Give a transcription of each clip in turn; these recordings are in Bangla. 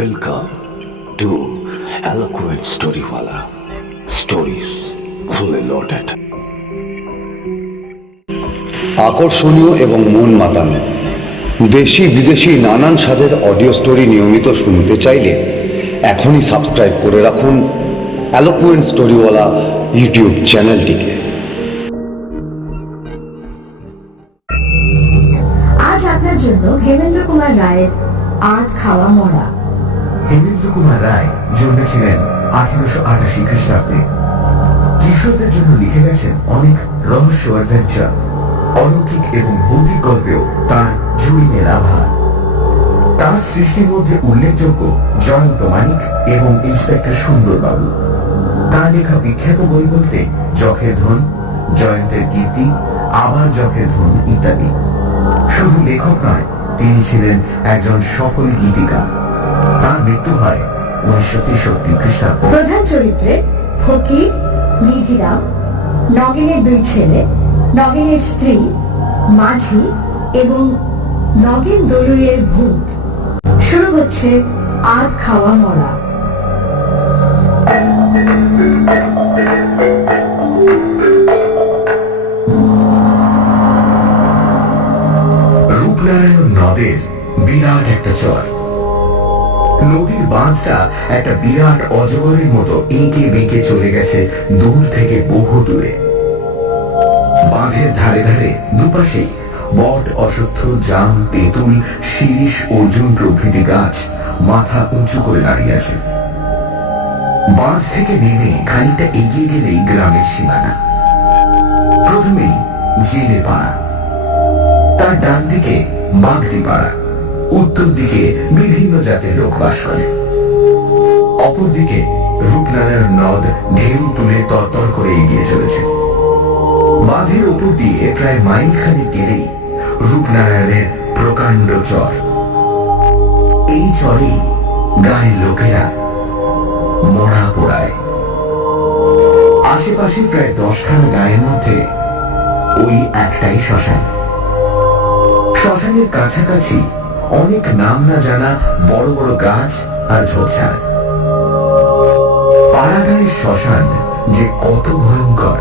Welcome to Eloquent Storywala. Stories fully loaded. আকর্ষণীয় এবং মন মাতানো দেশি বিদেশি নানান স্বাদের অডিও স্টোরি নিয়মিত শুনতে চাইলে এখনই সাবস্ক্রাইব করে রাখুন এলোকুয়েন্ট স্টোরিওয়ালা ইউটিউব চ্যানেলটিকে। আজ আপনার জন্য হেমেন্দ্র কুমার রায়ের আধ খাওয়া মরা। হেমেন্দ্র কুমার রায় জন্মেছিলেন 1888 খ্রিস্টাব্দে। কিশোরদের জন্য লিখে গেছেন অনেক রহস্য অ্যাডভেঞ্চার, অলৌকিক এবং ভৌতিক গল্পেও তার জুড়িনের আভার। তার সৃষ্টির মধ্যে উল্লেখযোগ্য জয়ন্ত মানিক এবং ইন্সপেক্টর সুন্দরবাবু। তার লেখা বিখ্যাত বই বলতে যখের ধন, জয়ন্তের কীর্তি, আবার যখের ধন ইত্যাদি। শুধু লেখক নয়, তিনি ছিলেন একজন সফল গীতিকার। তার মৃত্যু হয় 1963 খ্রিস্টাব্দে। প্রধান চরিত্রে ফকির, নিধিরাম, নগেনের দুই ছেলে, নগেনের স্ত্রী, মাঝি এবং নগেন দলুইয়ের ভূত। শুরু হচ্ছে আধ খাওয়া মরা। রূপনারায়ণ নদের বিরাট একটা চর। নদীর বাঁধটা একটা বিরাট অজগরের মতো এঁকে বেঁকে চলে গেছে দূর থেকে বহু দূরে। বাঁধের ধারে ধারে দুপাশেই বট, অশ্বত্থ, জাম, তেঁতুল, শিরীষ, অর্জুন প্রভৃতি গাছ মাথা উঁচু করে দাঁড়িয়ে আছে। বাঁধ থেকে নেমে খানিকটা এগিয়ে গেলেই গ্রামের সীমানা। প্রথমেই জেলে পাড়া, তার ডান দিকে বাগদি পাড়া, উত্তর দিকে বিভিন্ন জাতের লোক বাস করে। অপরদিকে রূপনারায়ণ নদ ঢেউ তুলে তরতর করে এগিয়ে চলেছে। বাঁধের উপর দিয়ে প্রায় মাইল খানিক গেলেই রূপনারায়ণের প্রকাণ্ড চর। এই চরেই গায়ের লোকেরা মরা পোড়ায়। আশেপাশে প্রায় 10খানা গায়ের মধ্যে ওই একটাই শ্মশান। শ্মশানের কাছাকাছি অনেক নাম না জানা বড় বড় গাছ আর ঝোপঝাড়। পাড়াগাঁয়ের শ্মশান যে কত ভয়ঙ্কর,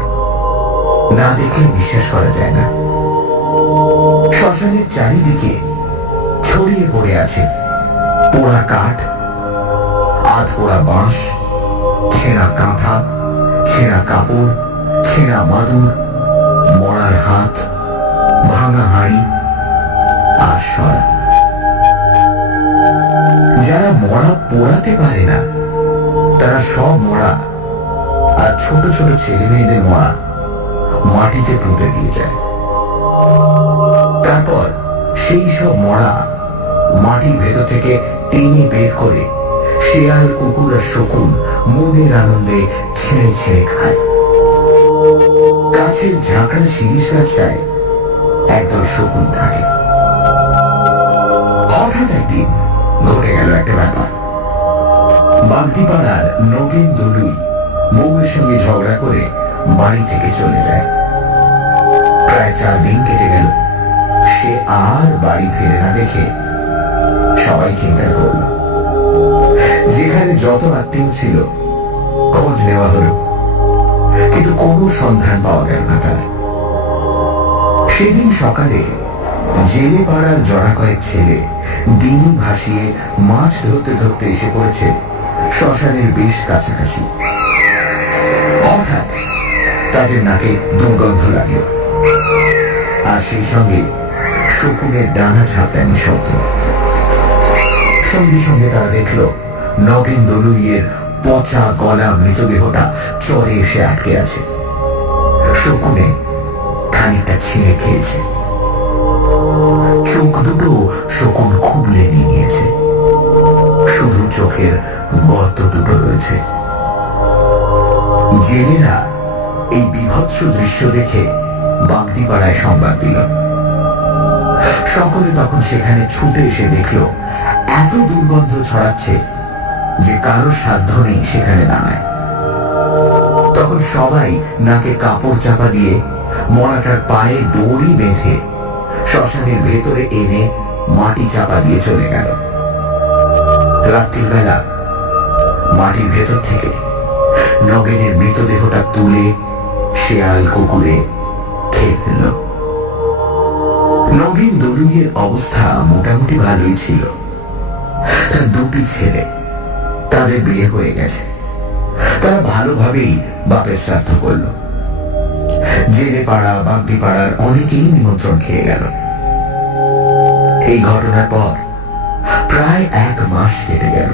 না দেখলে বিশ্বাস করা যায় না। শ্মশানের চারিদিকে ছড়িয়ে পড়ে আছে পোড়া কাঠ, আধ পোড়া বাঁশ, ছেঁড়া কাঁথা, ছেঁড়া কাপড়, ছেঁড়া মাদুর, মরার হাত, ভাঙা হাঁড়ি আর সরা। যারা মরা পোড়াতে পারে না তারা সব মরা আর ছোট ছোট ছেলে মেয়েদের মরা মাটিতে পুঁতে দিয়ে যায়। তারপর সেই সব মরা মাটির ভেতর থেকে টেনে বের করে শেয়াল, কুকুর আর শকুন মনের আনন্দে ছেড়ে ছেড়ে খায়। গাছের ঝাঁকড়া শিরীষ গাছটায় একদল শকুন থাকে। হঠাৎ একদিন ঘটে গেল একটা ব্যাপার। বাগদিপাড়ার নগেন দলুই বউয়ের সঙ্গে ঝগড়া করে বাড়ি থেকে চলে যায়। প্রায় 4 দিন কেটে গেল, সে আর বাড়ি ফেরে না দেখে সবাই চিন্তা করল। যেখানে যত আত্মীয় ছিল খোঁজ নেওয়া হলো, কিন্তু কোনো সন্ধান পাওয়া গেল না তার। সেদিন সকালে জেলে পাড়ার জড়া কয়েক ছেলে ডিঙি ভাসিয়ে মাছ ধরতে ধরতে এসে পড়েছে শ্মশানের বেশ কাছাকাছি। হঠাৎ তাদের নাকে দুর্গন্ধ লাগলো, আর সেই সঙ্গে শকুনের ডানা ঝাপটানি শব্দ। সঙ্গে সঙ্গে তারা দেখল নগেন দলুইয়ের পচা গলা মৃতদেহটা চরে এসে আটকে আছে। শকুনে খানিকটা ছিঁড়ে খেয়েছে। চোখ দুটো শকুন খুবলে নিয়েছে, শুধু চোখের গর্ত দুটো রয়েছে। জেলেরা এই বীভৎস দৃশ্য দেখে বাগদিপাড়ায় সংবাদ দিল। সকলে তখন সেখানে ছুটে এসে দেখল এত দুর্গন্ধ ছড়াচ্ছে যে কারো সাধ্য নেই সেখানে দাঁড়ায়। তখন সবাই নাকে কাপড় চাপা দিয়ে মরাটার পায়ে দড়ি বেঁধে শ্মশানের ভেতরে এনে মাটি চাপা দিয়ে চলে গেল। রাত্রির বেলা মাটির ভেতর থেকে নগেনের মৃতদেহটা তুলে শেয়াল কুকুরে খেয়ে ফেলল। নগেন দলুইয়ের অবস্থা মোটামুটি ভালোই ছিল। তার দুটি ছেলে, তাদের বিয়ে হয়ে গেছে। তারা ভালোভাবেই বাপের শ্রাদ্ধ করল। জেলে পাড়া বাগদি পাড়ার অনেকেই নিমন্ত্রণ খেয়ে গেল। এই ঘটনার পর প্রায় 1 মাস কেটে গেল।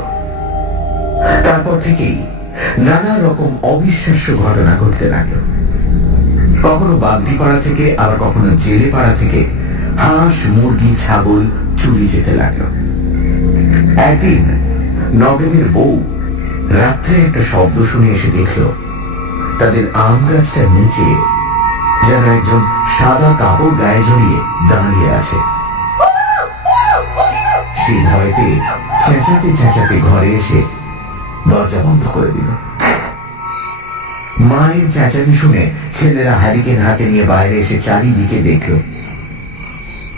তারপর থেকেই নানা রকম অবিশ্বাস্য ঘটনা ঘটতে লাগলো। কখনো বাগদি পাড়া থেকে, আবার কখনো জেলে পাড়া থেকে হাঁস মুরগি ছাগল চুরি যেতে লাগলো। একদিন নগেনের বউ রাত্রে একটা শব্দ শুনে এসে দেখল তাদের আম গাছটার নিচে যেন একজন সাদা কাপড় গায়ে জড়িয়ে দাঁড়িয়ে আছে। সে ভয় পেয়ে চেঁচাতে চেঁচাতে ঘরে এসে দরজা বন্ধ করে দিল। মায়ের চেঁচানি শুনে ছেলেরা হ্যারিকেন হাতে নিয়ে বাইরে এসে চারিদিকে দেখল,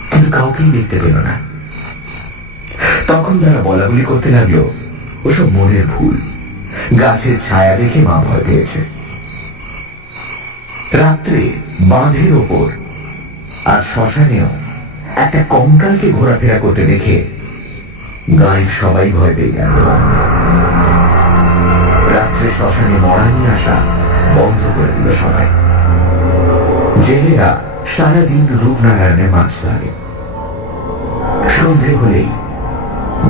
কিন্তু কাউকেই দেখতে পেল না। তখন তারা বলাবলি করতে লাগলো ওসব মনের ভুল, গাছের ছায়া দেখে মা ভয় পেয়েছে। রাত্রে বাঁধের ওপর আর শ্মশানেও একটা কঙ্কালকে ঘোরাফেরা করতে দেখে গাঁয়ের সবাই ভয় পেয়ে গেল। রাত্রে শ্মশানে মরা নিয়ে আসা বন্ধ করে দিল সবাই। জেলেরা সারাদিন রূপনারায়ণে মাছ ধরে। সন্ধে হলেই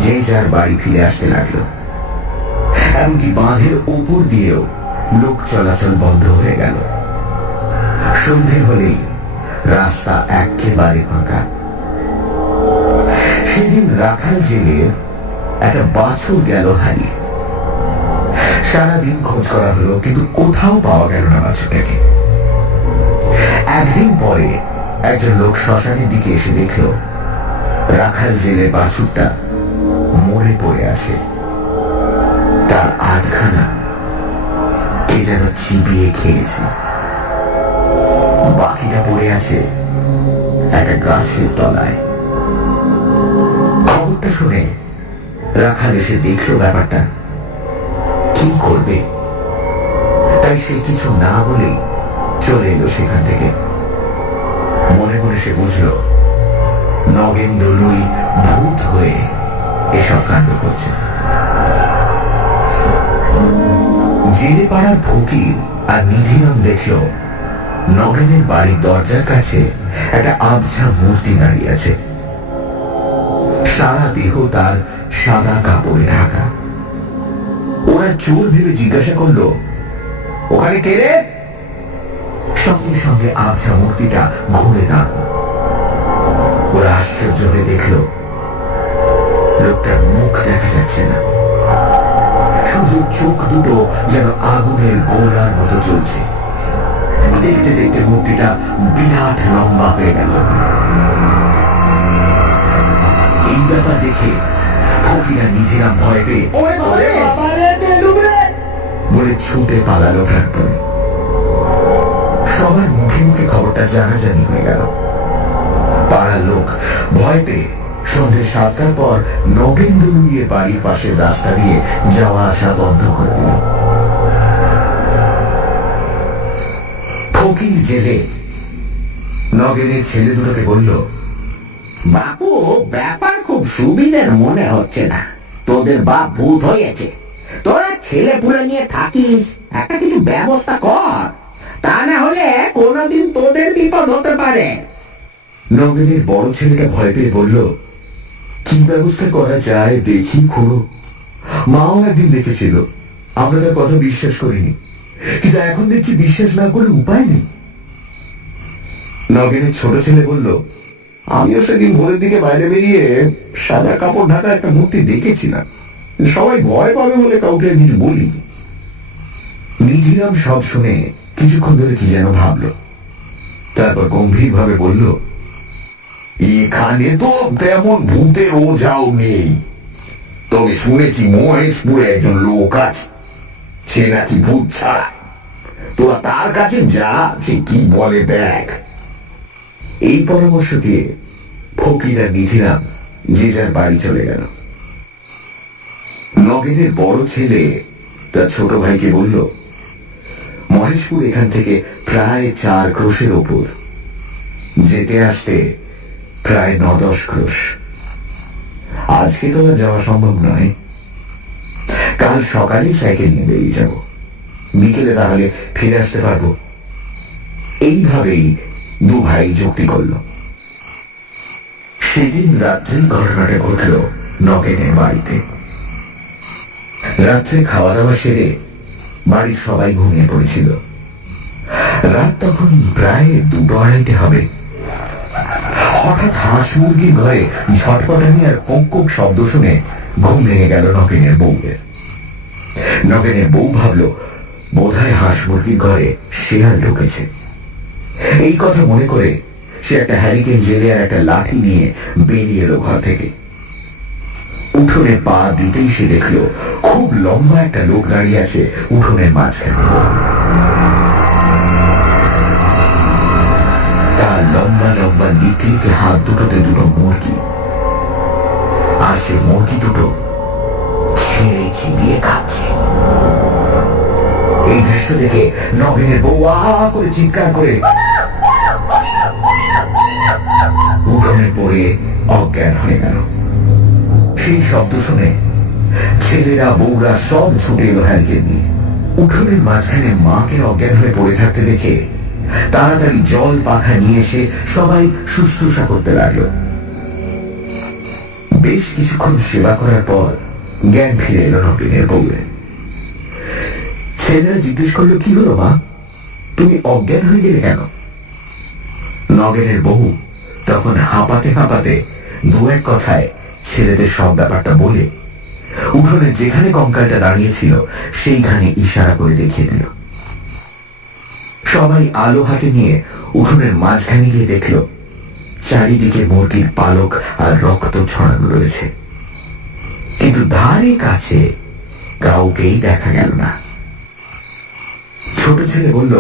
যে যার বাড়ি ফিরে আসতে লাগলো। এমনকি বাঁধের উপর দিয়েও লোক চলাচল বন্ধ হয়ে গেল। সন্ধে হলেই রাস্তা একেবারে ফাঁকা। সেদিন রাখাল জেলের একটা বাছুর গেল হারিয়ে। সারাদিন খোঁজ করা হলো, কিন্তু কোথাও পাওয়া গেল না বাছুরটাকে। একদিন পরে একজন লোক শ্মশানের দিকে এসে দেখল রাখাল জেলের বাছুরটা মরে পড়ে আছে। তার আধখানা কে যেন চিবিয়ে খেয়েছে। বাকিটা পড়ে আছে একটা গাছের তলায়। খবরটা শুনে রাখাল এসে দেখলো ব্যাপারটা। কি করবে, তাই সে কিছু না বলেই চলে এলো সেখান থেকে। মনে মনে সে বুঝলো নগেন দলুই ভূত হয়ে এসব কাণ্ড করছে। জেলে পাড়ার ফকির আর নিধিরাম দেখল নগেনের বাড়ির দরজার কাছে একটা আবঝা মূর্তি দাঁড়িয়ে আছে। সারা দেহ তার সাদা কাপড়ে ঢাকা। ওরা চোর ভেবে জিজ্ঞাসা করলো, ওখানে কে রে? সঙ্গে সঙ্গে আবঝা মূর্তিটা ঘুরে দাঁড়ালো। ওরা আশ্চর্য হয়ে দেখল লোকটার মুখ দেখা যাচ্ছে না, শুধু চোখ দুটো যেন আগুনের গোলার মতো জ্বলছে। দেখতে দেখতে মূর্তিটা বিরাট লম্বা হয়ে গেল। এই ব্যাপার দেখে ফকিরা নিধিরাম ভয় পেয়ে বলে ছুটে পালালো প্রান্তরে। সবার মুখে মুখে খবরটা জানাজানি হয়ে গেল। পাড়ার লোক ভয় পেয়ে সন্ধ্যে 7টার পর নগেন দলুইয়ের বাড়ির পাশের রাস্তা দিয়ে যাওয়া আসা বন্ধ করে দিল। ফকির জেলে নগেনের ছেলে দুটোকে বলল, বাপু, ব্যাপার খুব সুবিধের মনে হচ্ছে না। তোদের বাপ ভূত হয়েছে, তোরা ছেলে পুলে নিয়ে থাকিস, একটা কিছু ব্যবস্থা কর, তা না হলে কোনোদিন তোদের বিপদ হতে পারে। নগেনের বড় ছেলেটা ভয় পেয়ে বলল, কি ব্যবস্থা করা যায় দেখি খুড়ো। মাও একদিন দেখেছিল, আমরা তার কথা বিশ্বাস করিনি, কিন্তু এখন দেখছি বিশ্বাস না করে উপায় নেই। নগেনের ছোট ছেলে বলল, আমিও সেদিন ভোরের দিকে বাইরে বেরিয়ে সাদা কাপড় ঢাকা একটা মূর্তি দেখেছিলাম, সবাই ভয় পাবে বলে কাউকে কিছু বলিনি। নিধিরাম সব শুনে কিছুক্ষণ ধরে কি যেন ভাবলো, তারপর গম্ভীর ভাবে বলল, এখানে তো তেমন ভূতের ওঝাও নেই, তবে শুনেছি মহেশপুরে একজন লোক আছে, সে নাকি ভূত ছাড়া। তোরা তার কাছে যা, সে কি বলে দেখ। এই পরামর্শ দিয়ে ফকির আর নিধিরাম যে যার বাড়ি চলে গেল। নগেনের বড় ছেলে তার ছোট ভাইকে বলল, মহেশপুর এখান থেকে প্রায় 4 ক্রোশের ওপর, যেতে আসতে প্রায় 9-10 ক্রোশ। আজকে তো আর যাওয়া সম্ভব নয়, কাল সকালেই সাইকেল নিয়ে বেরিয়ে যাব, বিকেলে তাহলে ফিরে আসতে পারবো। এইভাবেই দু ভাই যুক্তি করল। সেদিন রাত্রি ঘটনাটা ঘটল নগেনের বাড়িতে। রাত্রে খাওয়া দাওয়া সেরে বাড়ির সবাই ঘুমিয়ে পড়েছিল। রাত তখন প্রায় 2-2:30 হবে। হঠাৎ হাঁস মুরগির ঘরে ঝটপটানি আর কোঁক কোঁক শব্দ শুনে ঘুম ভেঙে গেল নগেনের বউয়ের। নগেনের বউ ভাবল বোধহয় হাঁস মুরগির ঘরে শেয়াল ঢুকেছে। এই কথা মনে করে সে একটা হ্যারিকেন জেলে আর একটা লাঠি নিয়ে বেরিয়ে এলো ঘর থেকে। উঠোনে পা দিতেই সে দেখলো খুব লম্বা একটা লোক দাঁড়িয়ে আছে উঠোনের মাঝখানে। তার লম্বা লম্বা লিকলিকে হাত দুটোতে দুটো মুরগি, আর সে মুরগি দুটো ছেড়ে চিবিয়ে খাচ্ছে। এই দৃশ্য দেখে নগেনের বউ আ করে চিৎকার করে উঠোনে পড়ে অজ্ঞান হয়ে গেল। সেই শব্দ শুনে ছেলেরা বউরা সব ছুটে এলো হ্যারিকেন নিয়ে। উঠোনের মাঝখানে মাকে অজ্ঞান হয়ে পড়ে থাকতে দেখে তাড়াতাড়ি জল পাখা নিয়ে এসে সবাই শুশ্রূষা করতে লাগলো। বেশ কিছুক্ষণ সেবা করার পর জ্ঞান ফিরে এলো নগেনের বউয়ের। ছেলেরা জিজ্ঞেস করলো, কি হলো মা, তুমি অজ্ঞান হয়ে গেলে কেন? নগেনের বউ তখন হাঁপাতে হাঁপাতে 2-1 কথায় ছেলেদের সব ব্যাপারটা বলে উঠোনে যেখানে কঙ্কালটা দাঁড়িয়েছিল সেইখানে ইশারা করে দেখিয়ে দিল। সবাই আলো হাতে নিয়ে উঠোনের মাঝখানে গিয়ে দেখল চারিদিকে মুরগির পালক আর রক্ত ছড়ানো রয়েছে, কিন্তু ধারে কাছে কাউকেই দেখা গেল না। ছোট ছেলে বলল,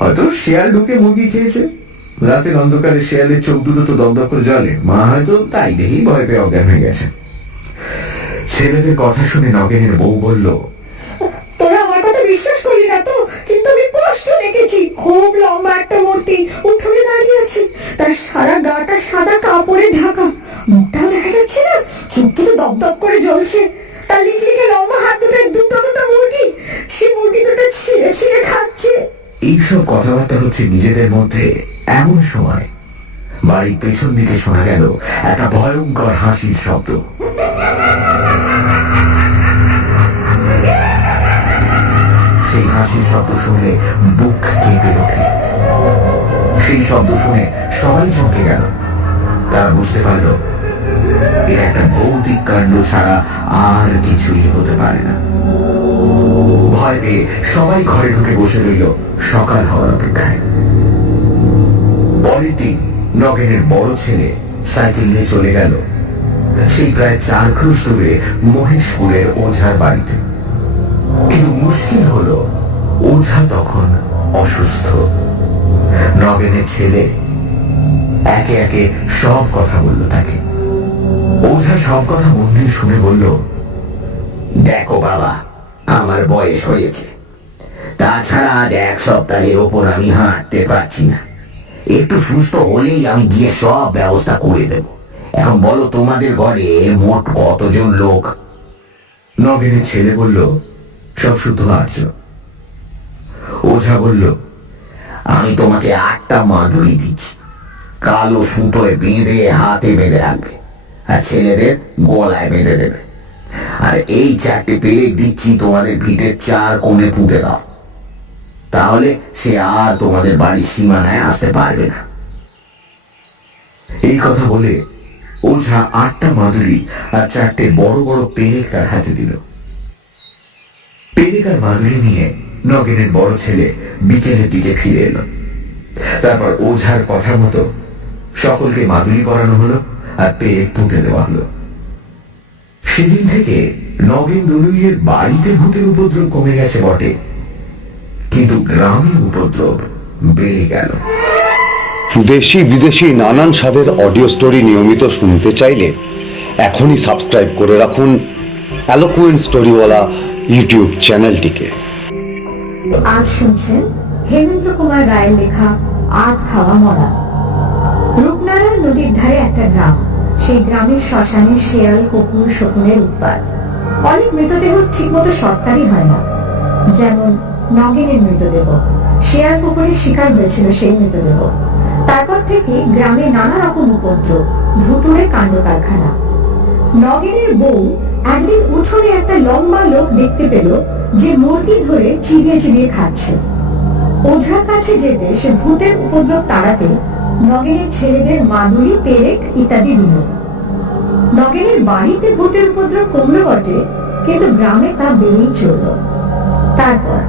হয়তো শেয়াল ঢুকে মুরগি খেয়েছে। রাতের অন্ধকারে শেয়ালের চোখ দুটো তো দপদপ করে জ্বলে, মা হয়তো তাই দেখেই ভয় পেয়ে অজ্ঞান হয়ে গেছে। ছেলেদের কথা শুনে নগেনের বউ বলল, তোরা আমার কথা বিশ্বাস করলি না তো, কিন্তু আমি স্পষ্ট দেখেছি খুব লম্বা একটা মূর্তি উঠোনে দাঁড়িয়ে আছে। তার সারা গাটা সাদা কাপড়ে ঢাকা, মুখটাও দেখা যাচ্ছে না, চোখ দুটো দপদপ করে জ্বলছে। তার লিকলিকে লম্বা হাত দুটোয় দুটো দুটো মুরগি, সে মুরগি দুটো ছিঁড়ে ছিঁড়ে খাচ্ছে। এইসব কথাবার্তা হচ্ছে নিজেদের মধ্যে। এমন সময় বাড়ির পেছন দিকে শোনা গেল একটা ভয়ঙ্কর হাসির শব্দ। সেই হাসির শব্দ শুনলে বুক কেঁপে ওঠে। সেই শব্দ শুনে সবাই চমকে গেল। তারা বুঝতে পারল এটা একটা ভৌতিক কাণ্ড ছাড়া আর কিছুই হতে পারে না। ভয় পেয়ে সবাই ঘরে ঢুকে বসে রইল সকাল হওয়ার অপেক্ষায়। পরের দিন নগেনের বড় ছেলে সাইকেল নিয়ে চলে গেল সেই প্রায় 4 ক্রোশ দূরে মহেশপুরের ওঝার বাড়িতে। কিন্তু মুশকিল হলো ওঝা তখন অসুস্থ। নগেনের ছেলে একে একে সব কথা বলল তাকে। ওঝা সব কথা মন দিয়ে শুনে বলল, দেখো বাবা, আমার বয়স হয়েছে, তাছাড়া আজ 1 সপ্তাহের ওপর আমি হাঁটতে পারছি না। একটু সুস্থ হলেই আমি গিয়ে সব ব্যবস্থা করে দেব। এখন বলো তোমাদের ঘরে মোট কতজন লোক? নগেনের ছেলে বলল, সব শুদ্ধ 8 জন। ওঝা বলল, আমি তোমাকে 8টা মাদুলি দিচ্ছি, কালো সুতোয় বেঁধে হাতে বেঁধে রাখবে, আর ছেলেদের গলায় বেঁধে দেবে। আর এই 4টে পেরেক দিচ্ছি, তোমাদের ভিটের 4 কোণে পুঁতে দাও, তাহলে সে আর তোমাদের বাড়ির সীমানায় আসতে পারবে না। এই কথা বলে ওঝা 8টা মাদুলি আর 4টে বড় বড় পেরেক তার হাতে দিল। পেরেক আর মাদুলি নিয়ে নগেনের বড় ছেলে বিকেলের দিকে ফিরে এলো। তারপর ওঝার কথা মতো সকলকে মাদুলি পরানো হলো আর পেরেক পুঁতে দেওয়া হলো। সেদিন থেকে নগেন দলুইয়ের বাড়িতে ভূতের উপদ্রব কমে গেছে বটে, কিন্তু গ্রামে উপদ্রব বেড়ে গেল। দেশি বিদেশি নানান স্বাদের অডিও স্টোরি নিয়মিত শুনতে চাইলে এখনই সাবস্ক্রাইব করে রাখুন অ্যালোকুয়েন্ট স্টোরিওয়ালা ইউটিউব চ্যানেলটিকে। আজ শুনছেন হেমেন্দ্র কুমার রায়ের লেখা আধ খাওয়া মরা। রূপনারায়ণ নদীর ধারে একটা গ্রাম। সেই গ্রামের শ্মশানে শেয়াল, কুকুর, শকুনের উৎপাত। অনেক মৃতদেহ ঠিকমতো সৎকারই হয় না, যেমন নগেনের মৃতদেহ। শেয়াল, কুকুরের শিকার হয়েছিল সেই মৃতদেহ। তারপর থেকে গ্রামে নানা রকম উপদ্রব, ভুতুড়ে কাণ্ড কারখানা। নগেনের বউ একদিন উঠোনে একটা লম্বা লোক দেখতে পেল যে মুরগি ধরে চিবিয়ে চিবিয়ে খাচ্ছে। ওঝার কাছে যেতে সে ভূতের উপদ্রব তাড়াতে নগেনের ছেলেদের মাদুলি, পেরেক ইত্যাদি দিল। নগেনের বাড়িতে ভূতের উপদ্রব কমলো বটে, কিন্তু গ্রামে তা বেড়েই চলল। তারপর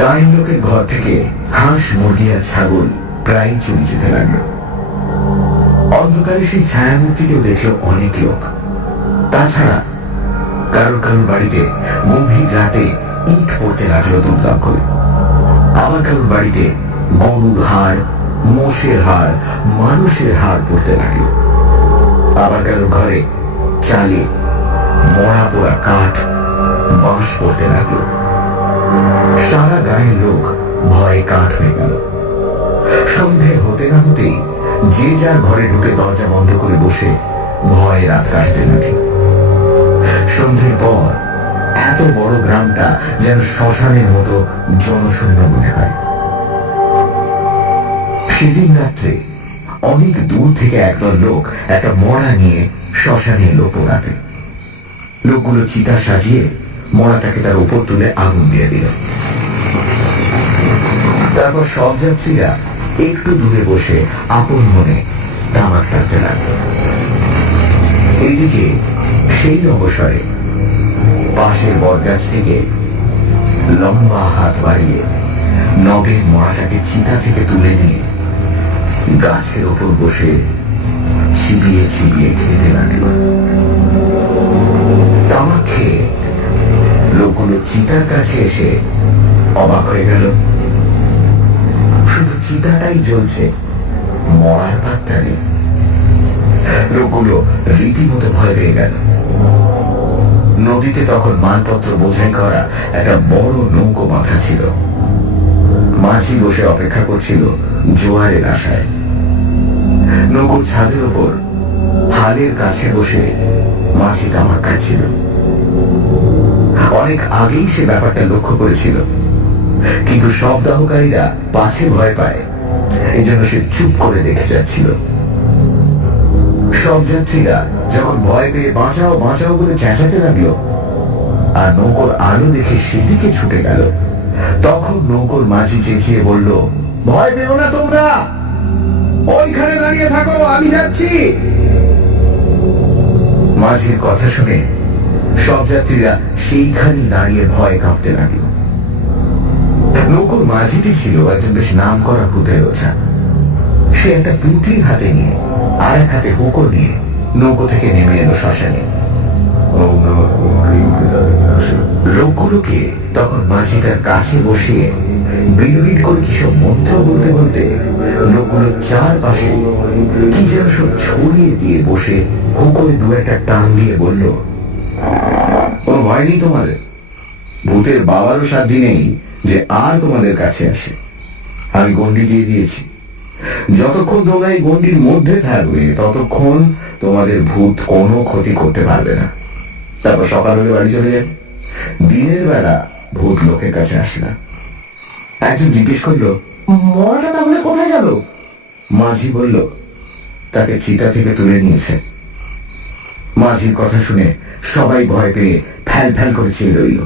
গায়ের লোকের ঘর থেকে হাঁস, মুরগি আর ছাগল প্রায় চলে যেতে লাগলো। অন্ধকারে সেই ছায়ামূর্তিকেও দেখলো অনেক লোক। তাছাড়া কারোর কারোর বাড়িতে গভীর রাতে ইট পড়তে লাগলো দুমদাম করে। আবার কারোর বাড়িতে গরুর হাড়, মোষের হাড়, মানুষের হাড় পড়তে লাগলো। আবার কারোর ঘরে চালে মরা পোড়া কাঠ, বাঁশ পড়তে লাগলো। সারা গায়ের লোক ভয়ে কাঠ হয়ে গেল। সন্ধে হতে না হতেই যে যার ঘরে ঢুকে দরজা বন্ধ করে বসে ভয়ে রাত কাটতে লাগলো। সন্ধ্যের পর এত বড় গ্রামটা যেন শ্মশানের মতো জনশূন্য মনে হয়। সেদিন রাত্রে অনেক দূর থেকে একদল লোক একটা মড়া নিয়ে শ্মশানে এলো পোড়াতে। লোকগুলো চিতা সাজিয়ে মড়াটাকে তার উপর তুলে আগুন দিয়ে দিল। তারপর সব যাত্রীরা একটু দূরে বসে আপন মনে তামাক টানতে লাগলো। এইদিকে সেই অবসরে পাশের বটগাছ থেকে লম্বা হাত বাড়িয়ে নগের মড়াটাকে চিতা থেকে তুলে নিয়ে গাছের ওপর বসে চিবিয়ে চিবিয়ে খেতে লাগলো। তামাক খেয়ে লোকগুলো চিতার কাছে এসে অবাক হয়ে গেল। শুধু চিতাটাই জ্বলছে, মরার পাত্তা নেই। লোকগুলো রীতিমতো ভয় পেয়ে গেল। নদীতে তখন মালপত্র বোঝাই করা একটা বড় নৌকো বাঁধা ছিল। মাঝি বসে অপেক্ষা করছিল জোয়ারের আশায়। নৌকোর ছাদের ওপর হালের কাছে বসে মাঝি তামাক খাচ্ছিল। অনেক আগেই সে ব্যাপারটা লক্ষ্য করেছিল, কিন্তু সব দাহকারীরা পাছে ভয় পায়, এই জন্য সে চুপ করে দেখে যাচ্ছিল। সব যাত্রীরা যখন ভয় পেয়ে বাঁচাও বাঁচাও বলে চেঁচাতে লাগলো আর নৌকোর আলো দেখে সেদিকে ছুটে গেল, তখন নৌকোর মাঝি চেঁচিয়ে বলল, ভয় পেও না তোমরা, ওইখানে দাঁড়িয়ে থাকো, আমি যাচ্ছি। মাঝির কথা শুনে সব যাত্রীরা সেইখানেই দাঁড়িয়ে ভয়ে কাঁপতে লাগলো। নৌকোর মাঝিটি ছিল একজন বেশ নাম করা ভূতের ওঝা। সে একটা পুঁটলি হাতে নিয়ে আর এক হাতে হুঁকো নিয়ে নৌকো থেকে নেমে এলো শ্মশানে। লোকগুলোকে তখন মাঝি তার কাছে বসিয়ে বিড়বিড় করে কিসব মন্ত্র বলতে বলতে লোকগুলো চারপাশে কি যেন সব ছড়িয়ে দিয়ে বসে হুঁকোয় দু একটা টান দিয়ে বলল, কোনো ভয় নেই তোমাদের, ভূতের বাবারও সাধ্য নেই যে আর তোমাদের কাছে আসে। আমি গন্ডি দিয়ে দিয়েছি, যতক্ষণ তোমরা এই গন্ডির মধ্যে থাকবে ততক্ষণ তোমাদের ভূত কোনো ক্ষতি করতে পারবে না। তারপর সকাল হলে বাড়ি চলে যাবে। দিনের বেলা ভূত লোকের কাছে আসে না। একজন জিজ্ঞেস করলো, মরাটা তাহলে কোথায় গেল? মাঝি বলল, তাকে চিতা থেকে তুলে নিয়েছে। মাঝির কথা শুনে সবাই ভয় পেয়ে ফ্যাল ফ্যাল করে চেয়ে রইল।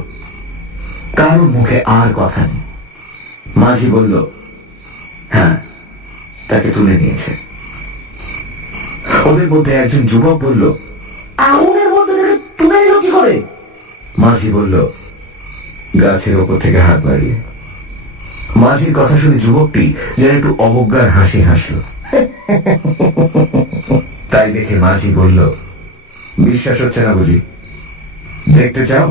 কারোর মুখে আর কথা নেই। মাঝি বলল, হ্যাঁ, তাকে তুলে নিয়েছে। ওদের মধ্যে একজন যুবক বলল, আগুনের মধ্যে থেকে তুলে নিল কি করে? মাঝি বলল, গাছের ওপর থেকে হাত বাড়িয়ে। মাঝির কথা শুনে যুবকটি যেন একটু অবজ্ঞার হাসি হাসল। তাই দেখে মাঝি বলল, বিশ্বাস হচ্ছে না বুঝি, দেখতে চাও?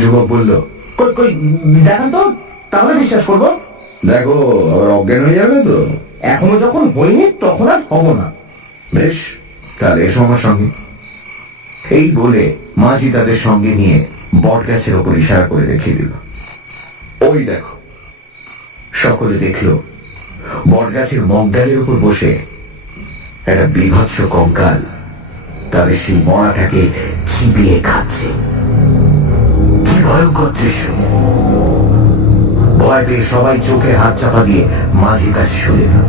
যুবক বলল, কই কই দেখান তো, তাহলে বিশ্বাস করবো? দেখো আবার অজ্ঞান হয়ে যাবে তো। এখনো যখন হইনি তখন আর হবো না। বেশ, তাহলে এসো আমার সঙ্গে। এই বলে মাঝি তাদের সঙ্গে নিয়ে বট গাছের ওপর ইশারা করে দেখিয়ে দিল। ওই দেখো। সকলে দেখলো বট গাছের মগডালের উপর বসে একটা বিভৎস কঙ্কাল তাদের সেই মরাটাকে চিবিয়ে খাচ্ছে। কি ভয়ঙ্কর দৃশ্য! ভয় পেয়ে সবাই চোখে হাত চাপা দিয়ে মাঝির কাছে সরে এলো।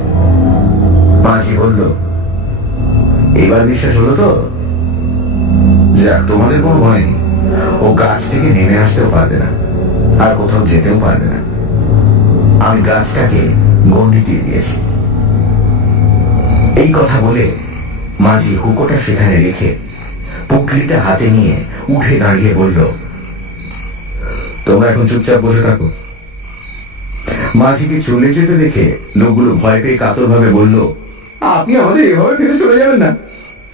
মাঝি বলল, এবার বিশ্বাস হলো তো? যাক, তোমাদের কোনো ভয় নেই। ও গাছ থেকে নেমে আসতেও পারবে না, আর কোথাও যেতেও পারবে না। আমি গাছটাকে গণ্ডি দিয়ে দিয়েছি। এই কথা বলে মাঝি হুকোটা সেখানে রেখে পুঁটলিটা হাতে নিয়ে উঠে দাঁড়িয়ে বলল, তোমরা এখন চুপচাপ বসে থাকো। মাঝিকে চলে যেতে দেখে লোকগুলো ভয় পেয়ে কাতর ভাবে বলল, আপনি আমাদের এভাবে ফেলে চলে যাবেন না,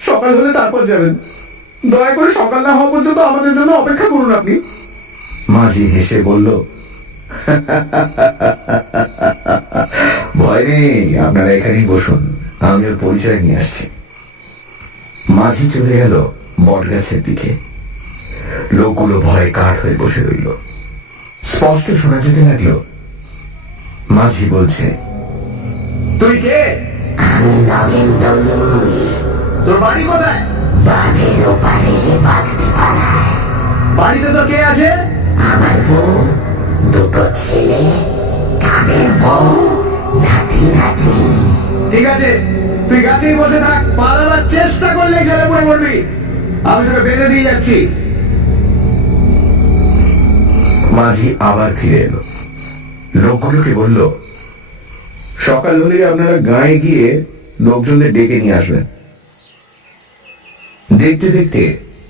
সকাল হলে তারপর যাবেন। দয়া করে সকাল না হওয়া পর্যন্ত আমাদের জন্য অপেক্ষা করুন আপনি। মাঝি হেসে বলল, ভয় নেই, আপনারা এখানেই বসুন, আমি ওর পরিচয় নিয়ে আসছি। মাঝি চলে গেল বট গাছের দিকে। লোকগুলো ভয়ে কাঠ হয়ে বসে রইল। স্পষ্ট শোনা যেতে লাগলো মাঝি বলছে, তুই কে? আমি নগেন দলুই। তোর বাড়ি কোথায়? বাঁধের ওপারে বাগদি পাড়ায়। বাড়িতে তো কে আছে? আমার বউ, দুটো ছেলে, তাদের বউ, নাতি নাতনি। ঠিক আছে, তুই গাছেই বসে থাক, পালাবার চেষ্টা করলে গেলে পড়ে মরবি। আমি তোকে বেঁধে দিয়ে যাচ্ছি। মাঝি আবার ফিরে এলো। লোকগুলোকে বলল, সকাল হলেই আপনারা গায়ে গিয়ে লোকজনদের ডেকে নিয়ে আসবেন। দেখতে দেখতে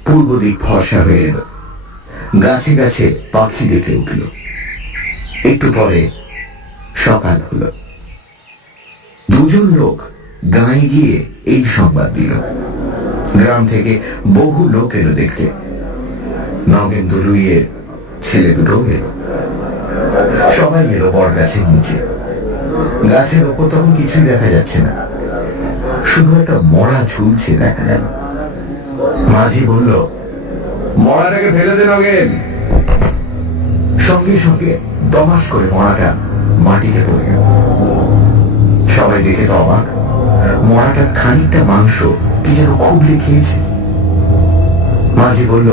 পূর্ব দিক ফর্সা হয়ে এলো। গাছে গাছে পাখি ডেকে উঠল। একটু পরে সকাল হলো। দুজন লোক গায়ে গিয়ে এই সংবাদ দিল। গ্রাম থেকে বহু লোক এলো দেখতে। নগেন দলুইয়ের ছেলে দুটো এলো। সবাই এলো বট গাছের নিচে। গাছের ওপর তখন কিছুই দেখা যাচ্ছে না, শুধু একটা মরা ঝুলছে দেখা গেল। মাঝি বলল, মরাটাকে ফেলে দে নগেন। সঙ্গে সঙ্গে দমাস করে মরাটা মাটিতে পড়ে গেল। সবাই দেখে তো অবাক, মরাটার খানিকটা মাংস কি যেন খুবলে খেয়েছে। মাঝি বলল,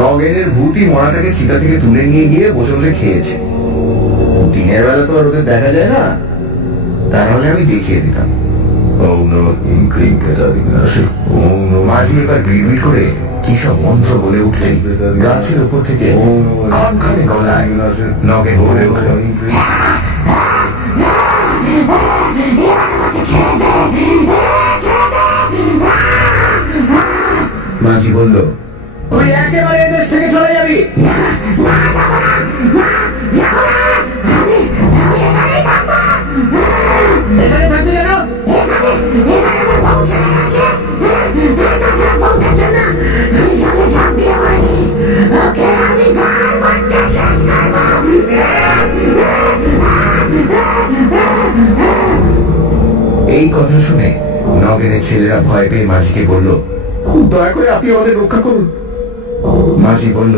নগেনের ভূতই মরাটাকে চিতা থেকে তুলে নিয়ে গিয়ে বসে বসে খেয়েছে। দিনের বেলা তো আর ওদের দেখা যায় না, তাহলে আমি দেখিয়ে দিতাম। মাঝি এবার বিড়বিড় করে কি সব মন্ত্র বলে উঠতেই গাছের উপর থেকে খনখনে গলায় নগেন বলে উঠল, মাঝি বলল, তুই একেবারে এদেশ থেকে চলে যাবি। এখানে থাকবি কেন? এই কথা শুনে নগেনের ছেলেরা ভয় পেয়ে মাঝিকে বলল, দয়া করে আপনি আমাদের রক্ষা করুন। মাঝি বলল,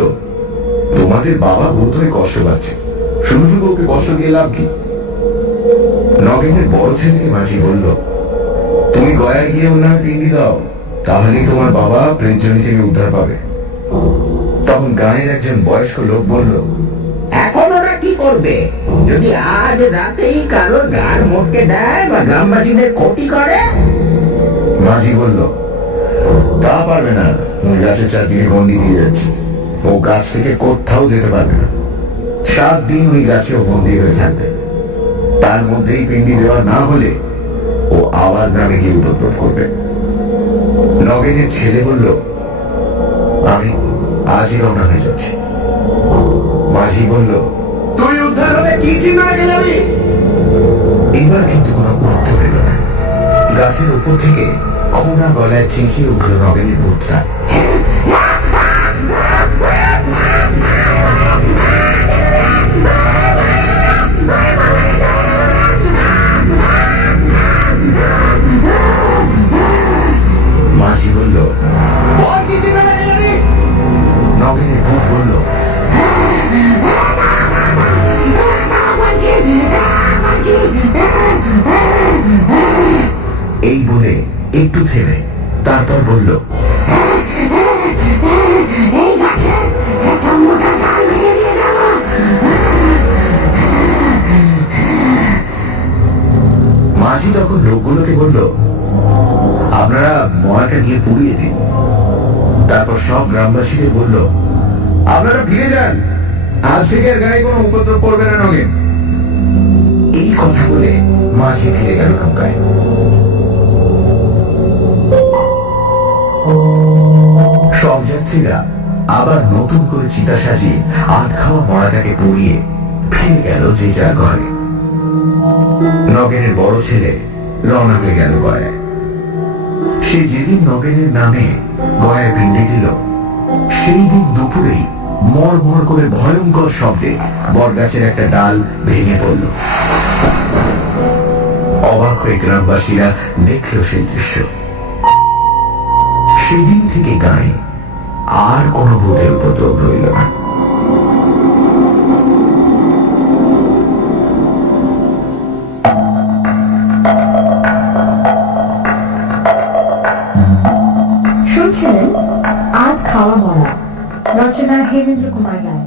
তোমাদের বাবা ভূত হয়ে কষ্ট পাচ্ছে, শুধু শুধু ওকে কষ্ট দিয়ে লাভ কি? নগেনের বড় ছেলেকে মাঝি বলল, তুমি গয়ায় গিয়ে ওর নামে পিণ্ডি দাও, তাহলেই তোমার বাবা প্রেতজনি থেকে উদ্ধার পাবে। তখন গাঁয়ের একজন বয়স্ক লোক বলল, এখন ওরা কি করবে? যদি আজ রাতেই কারোর গাড় মোটকে দেয় বা গ্রামবাসীদের ক্ষতি করে? মাঝি বলল, তা পারবে না, তুমি গাছের চারদিকে গন্ডি দিয়ে যাচ্ছে, ও গাছ থেকে কোথাও যেতে পারবে না। 7 দিন ওই গাছেও বন্দী হয়ে থাকবে। তার মধ্যেই পিণ্ডি দেওয়া না হলে ও আবার গ্রামে গিয়ে উপদ্রব করবে। নগেনের ছেলে বলল, আমি আজই রওনা হয়ে যাচ্ছি। মাঝি বলল, তুই উদ্ধার হলে কি চিহ্ন রেখে যাবি? এবার কিন্তু কোনো উত্তর এলো না। গাছের উপর থেকে খোনা গলায় চেঁচিয়ে উঠল নগেনের ভূতটা, একটু থেমে তারপর বলল, এই গাছে একটা মোটা ডাল ভেঙে দিয়ে যাবো। মাঝি তখন লোকগুলোকে বলল, আপনারা মরাটা নিয়ে পুড়িয়ে দিন। তারপর সব গ্রামবাসীদের বলল, আপনারা ফিরে যান, আজ থেকে আর গায়ে কোনো উপদ্রব করবে না নগেন। এই কথা বলে মাঝি ফিরে গেল নৌকায়। সব যাত্রীরা আবার নতুন করে চিতা সাজিয়ে আধ খাওয়া মরাটাকে পুড়িয়ে ফিরে গেল যে যার ঘরে। নগেনের বড় ছেলে রওনা হয়ে গেল গয়ায়। সে যেদিন নগেনের নামে গয়ায় পিণ্ডি দিল, সেই দিন দুপুরেই মর মর করে ভয়ঙ্কর শব্দে বটগাছের একটা ডাল ভেঙে পড়ল। অবাক হয়ে গ্রামবাসীরা দেখল সেই দৃশ্য। সেদিন থেকে গায়ে আর কোনো ভূতের উপদ্রব রইল না। শুনছিলেন আধ খাওয়া মরা, রচনা হেমেন্দ্র কুমার রায়।